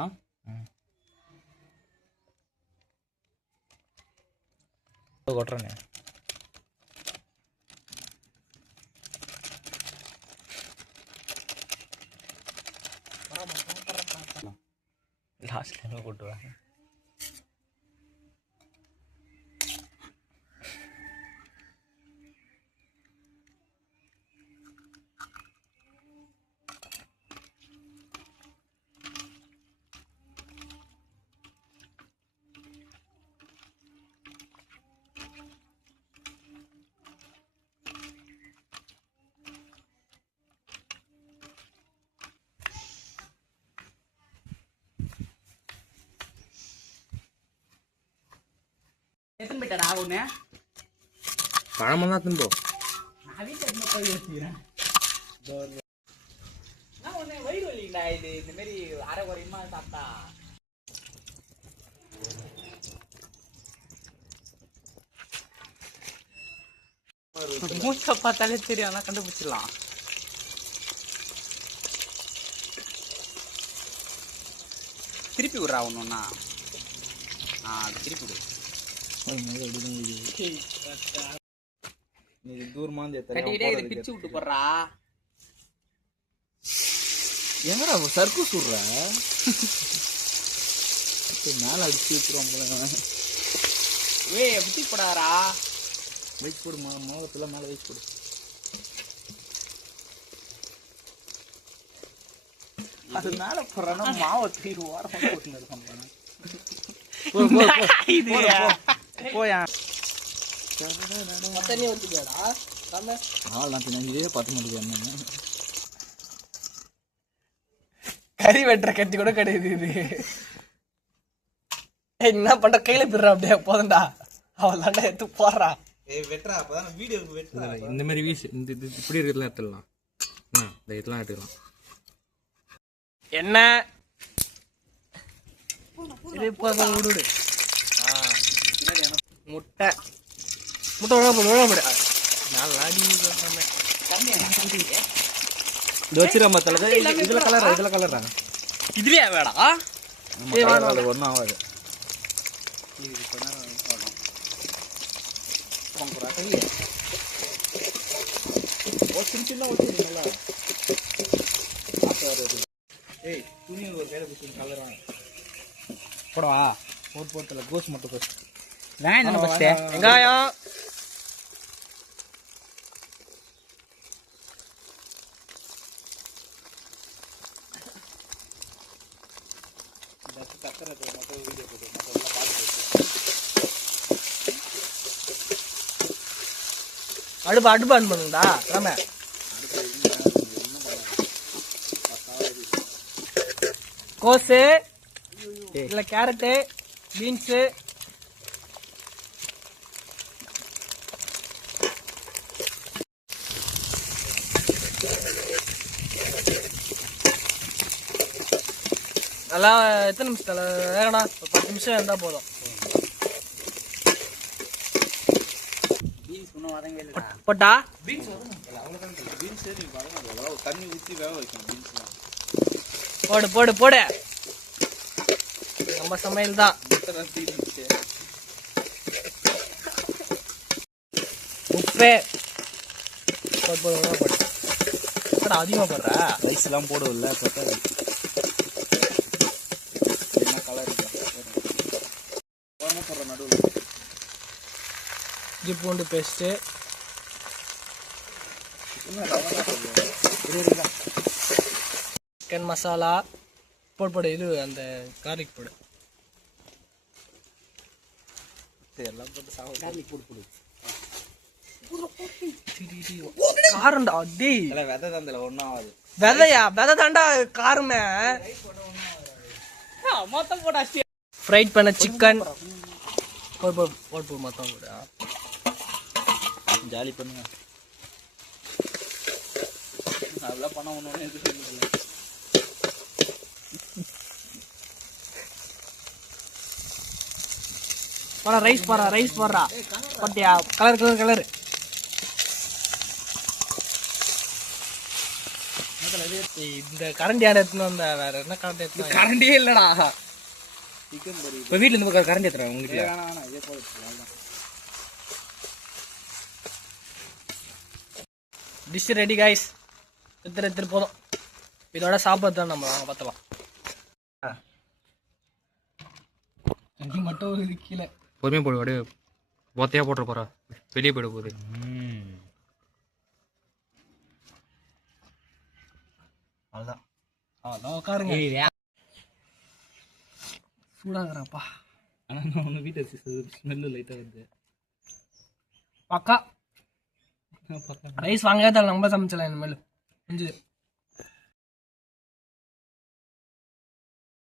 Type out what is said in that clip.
ஆ கொட்டுறேண்ணே. Last time கொட்டுவேன். எத்தனை போயிட்டாடா ஒன்று பழமாக தான் தின்போ. நான் வீட்டில் என்ன போய் வச்சுக்கிறேன். நான் ஒன்று வயிறு வலிங்கடா. இது இந்தமாரி அரை குறையுமா சாப்பிட்டா மூச்சை பார்த்தாலே தெரியும். ஆனால் கண்டுபிடிச்சிடலாம். திருப்பி விட்றா ஒன்றுண்ணா. அது திருப்பி விடு. கட்டிக்கிட்டே இதை பிச்சு விட்டு போடுறா. எங்கடா சர்க்கு சுடுற மேலே அடிச்சு வச்சிருவோம் போல. ஏய் பிச்சு போடாரா. வெயிட் போடு, மோகத்தில் மேலே வெயிட் போடு. அது மேலே போடுறா மாவை தீர் ஓரமாக போட்டுன்னு இருக்கான். போயா தண்ணி ஊற்றிட்டியாடா? நான் பின்னாடியே பார்த்து மாட்டேங்க. என்னன்னு கறி வெட்டுற கத்தி கூட கிடையாது இது. என்ன பண்ற? கையில பிடுறா அப்படியே போதண்டா. அவள் தாண்டா எடுத்து போடுறா. வெட்டுறா அப்பதான் வீடியோக்கு வெட்டுறா. இந்த மாதிரி வீசு. இந்த இப்படி இருக்கிறதுலாம் எடுத்துடலாம். இந்த இதெல்லாம் எடுத்துக்கலாம். என்ன விடு. முட்டை முட்டை விழா நல்லா இது வச்சிருக்க மத்தல. இதுல கலரா இதுலயா வேடா? ஒன்றும் ஆகாது. சின்ன சின்ன வச்சுருங்களா? ஏய் துணி ஒரு கையில பிடிச்சி கலரா போடவா? போட்டல கோஸ் மட்டும் கோஸ் வேணும். வெங்காயம் அடுப்பு ஆன் பண்ணுங்கடா. கிளம்ப கோஸு இல்ல கேரட்டு பீன்ஸு நல்லா. எத்தனை நிமிஷத்துல வேகடா? 10 நிமிஷம் இருந்தா போதும். போட்டா தண்ணி ஊற்றி வேக வைக்கணும். போடு போடு போடு. நம்ம சமையல் தான். உப்பு போடு. அதிகமாக போடுற ரைஸ் எல்லாம் போடுவில்ல. என்ன கலர் போடுற நடுவில் இஞ்சி பூண்டு பேஸ்ட்டு, சிக்கன் மசாலா போடு. இது அந்த கார்லிக் போடு. எல்லாம் போட்டு கார்லிக் போடு. காரண்டா அடி. விதை தந்தல ஒன்றும் ஆகாது. விதையா? விதை தாண்டா காரமே. மொத்தம் போட ஃப்ரைட் பண்ண சிக்கன் போடு மொத்தம் போடு. ஜாலி பண்ணுங்க. அதெல்லாம் பண்ண ஒன்று எது சொல்லுங்க. போடா ரைஸ் போடுறா. போட்டியா? கலர் இந்த கரண்டி ஆட எடுத்துன்னு வந்தா வேற என்ன கரண்ட் எடுத்து கரண்டே இல்லடா. இப்போ வீட்டில் இருந்து கரண்ட் ஏற்றுறேன் உங்க வீட்டில். Dish ready guys. எடுத்துட்டு போதும். இதோட சாப்பாடு தான் நம்ம வாங்க பார்த்தலாம். அங்கே மட்டும் ஒரு கீழே பொறுமையாக போடு. அப்படியே ஒத்தையாக போட்டுற போகிறா, வெளியே போயிட போகுது. அவ்வளோதான். அவ்வளோதான் உட்காருங்க. சூடாகிறப்பா. ஆனால் நான் ஒன்று வீட்டை ஸ்மெல்லு லைட்டாக வருது. பக்கா ரைஸ் வாங்காத நம்ம சமைச்சலாம் இனிமேல். கொஞ்சம்